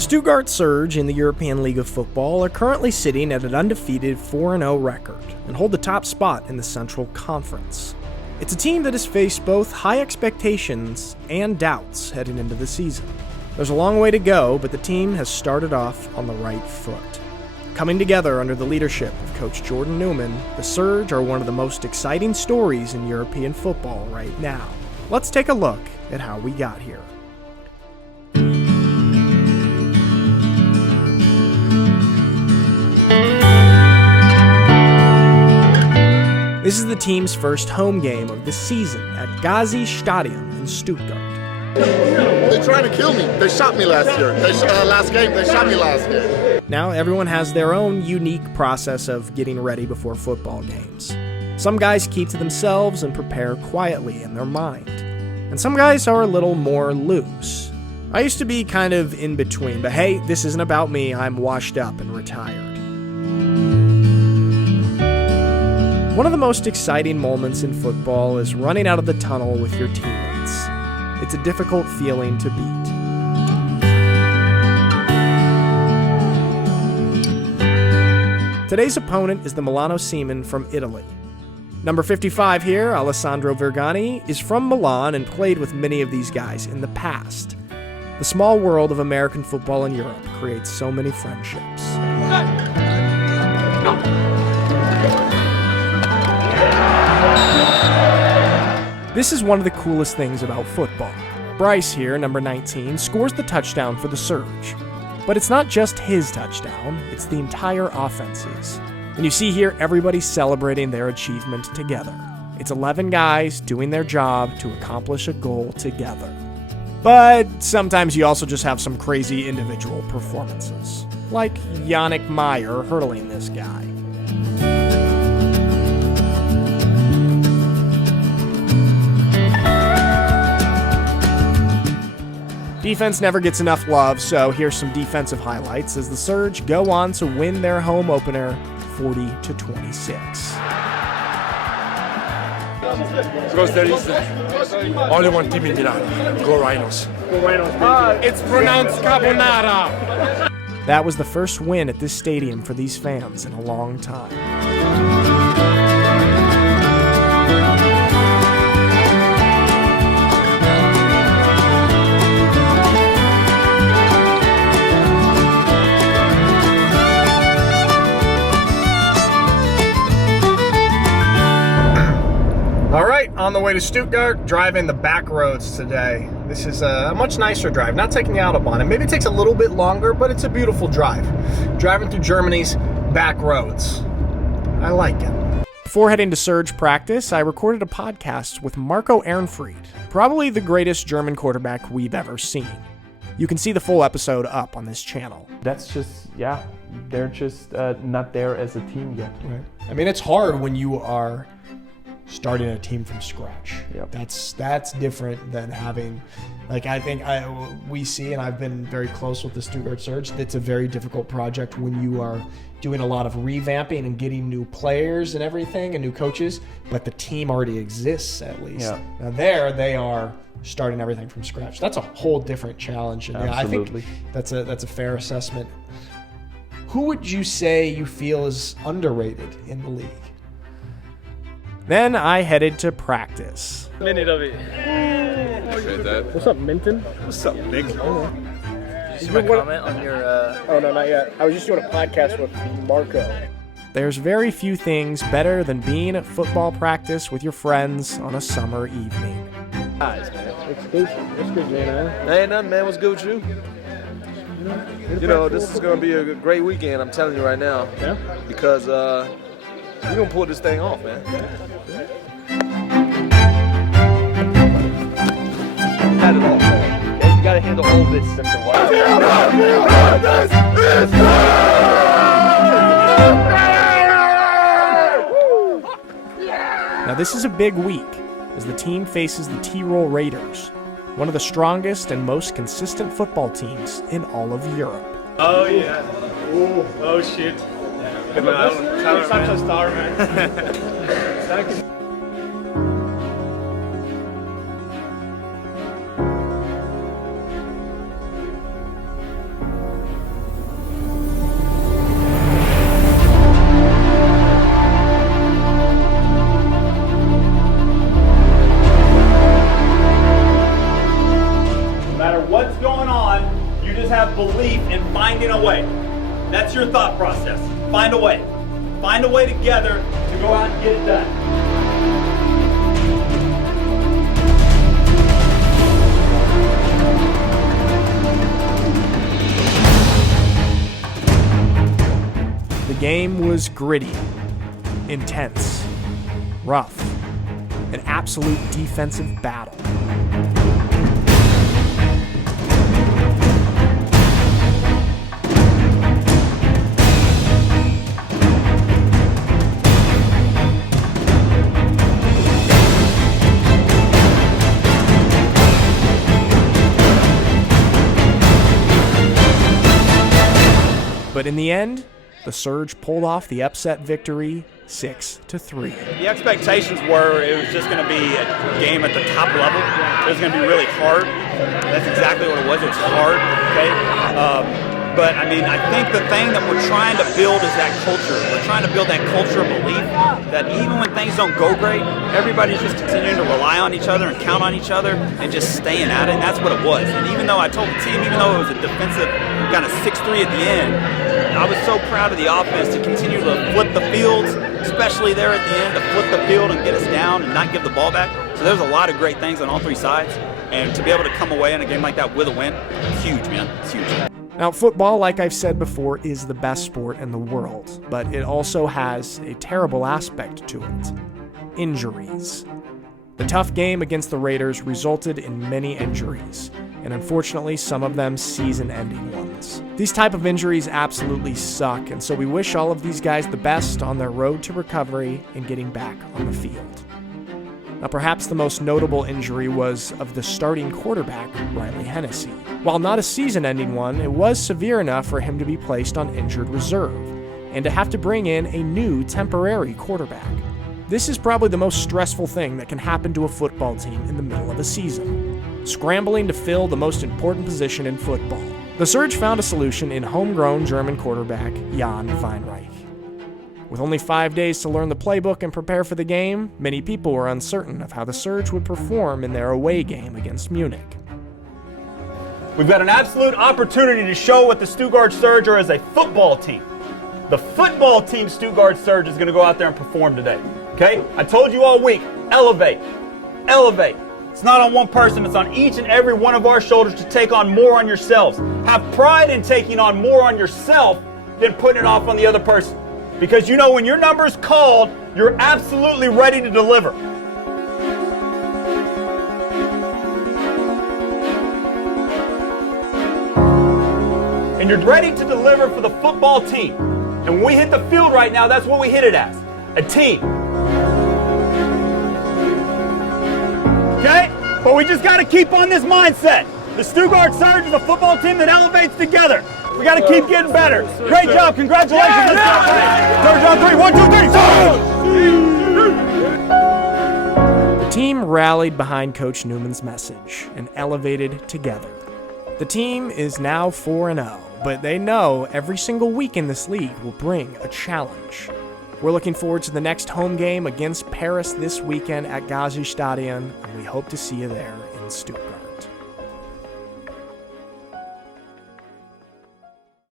The Stuttgart Surge in the European League of Football are currently sitting at an undefeated 4-0 record and hold the top spot in the Central Conference. It's a team that has faced both high expectations and doubts heading into the season. There's a long way to go, but the team has started off on the right foot. Coming together under the leadership of Coach Jordan Newman, the Surge are one of the most exciting stories in European football right now. Let's take a look at how we got here. This is the team's first home game of the season at Gazi Stadion in Stuttgart. They're trying to kill me. They shot me last year. They shot me last year. Now, everyone has their own unique process of getting ready before football games. Some guys keep to themselves and prepare quietly in their mind. And some guys are a little more loose. I used to be kind of in between, but hey, this isn't about me. I'm washed up and retired. One of the most exciting moments in football is running out of the tunnel with your teammates. It's a difficult feeling to beat. Today's opponent is the Milano Seamen from Italy. Number 55 here, Alessandro Vergani, is from Milan and played with many of these guys in the past. The small world of American football in Europe creates so many friendships. This is one of the coolest things about football. Bryce here, number 19, scores the touchdown for the Surge. But it's not just his touchdown, it's the entire offense's. And you see here everybody celebrating their achievement together. It's 11 guys doing their job to accomplish a goal together. But sometimes you also just have some crazy individual performances, like Yannick Meyer hurdling this guy. Defense never gets enough love, so here's some defensive highlights as the Surge go on to win their home opener 40-26. Because there is only one team in Milan. Go Rhinos. Go Rhinos. It's pronounced carbonara. That was the first win at this stadium for these fans in a long time. All right, on the way to Stuttgart, driving the back roads today. This is a much nicer drive, not taking the Autobahn. And maybe it takes a little bit longer, but it's a beautiful drive. Driving through Germany's back roads. I like it. Before heading to Surge practice, I recorded a podcast with Marco Ehrenfried, probably the greatest German quarterback we've ever seen. You can see the full episode up on this channel. That's just, they're just not there as a team yet. Right. I mean, it's hard when you are starting a team from scratch. Yep. That's different than having, like, we see, and I've been very close with the Stuttgart Surge, it's a very difficult project when you are doing a lot of revamping and getting new players and everything and new coaches, but the team already exists at least. Yeah. Now there they are starting everything from scratch. That's a whole different challenge. And Absolutely. I think that's a fair assessment. Who would you say you feel is underrated in the league? Then I headed to practice. Minute of it. Appreciate that. What's up, Minton? What's up, Nick? Did you see my comment on your... Oh, no, not yet. I was just doing a podcast with Marco. There's very few things better than being at football practice with your friends on a summer evening. Guys, man. It's good, man. Hey, nothing, man. What's good with you? You know, this is going to be a great weekend, I'm telling you right now. Yeah? Because we're going to pull this thing off, man. Got it all, man. You got to handle all this such a while. Now this is a big week as the team faces the Tyrol Raiders, one of the strongest and most consistent football teams in all of Europe. Oh, yeah. Ooh, oh, shit. You're such a star, man. Thank you. what's going on, you just have belief in finding a way. That's your thought process. Find a way. Find a way together to go out and get it done. The game was gritty, intense, rough, an absolute defensive battle. But in the end, the Surge pulled off the upset victory 6-3. The expectations were it was just going to be a game at the top level. It was going to be really hard. That's exactly what it was. It was hard, okay? But, I mean, I think the thing that we're trying to build is that culture. We're trying to build that culture of belief that even when things don't go great, everybody's just continuing to rely on each other and count on each other and just staying at it, and that's what it was. And even though I told the team, even though it was a defensive kind of 6-3 at the end, I was so proud of the offense to continue to flip the fields, especially there at the end, to flip the field and get us down and not give the ball back. So there's a lot of great things on all three sides, and to be able to come away in a game like that with a win, it's huge, man. It's huge. Now, football, like I've said before, is the best sport in the world, but it also has a terrible aspect to it: injuries. The tough game against the Raiders resulted in many injuries, and unfortunately, some of them season-ending ones. These type of injuries absolutely suck, and so we wish all of these guys the best on their road to recovery and getting back on the field. Now, perhaps the most notable injury was of the starting quarterback, Riley Hennessy. While not a season-ending one, it was severe enough for him to be placed on injured reserve, and to have to bring in a new temporary quarterback. This is probably the most stressful thing that can happen to a football team in the middle of a season, scrambling to fill the most important position in football. The Surge found a solution in homegrown German quarterback Jan Weinreich. With only 5 days to learn the playbook and prepare for the game, many people were uncertain of how the Surge would perform in their away game against Munich. We've got an absolute opportunity to show what the Stuttgart Surge are as a football team. The football team Stuttgart Surge is going to go out there and perform today. Okay? I told you all week, elevate. Elevate. It's not on one person, it's on each and every one of our shoulders to take on more on yourselves. Have pride in taking on more on yourself than putting it off on the other person. Because you know when your number is called, you're absolutely ready to deliver. And you're ready to deliver for the football team. And when we hit the field right now, that's what we hit it as, a team. Okay? But we just got to keep on this mindset. The Stuttgart Surge is a football team that elevates together. We got to keep getting better. Great job. Congratulations. Surge on 3. 1, 2, 3. Surge! The team rallied behind Coach Newman's message and elevated together. The team is now 4-0, but they know every single week in this league will bring a challenge. We're looking forward to the next home game against Paris this weekend at Gazi Stadion, and we hope to see you there in Stuttgart.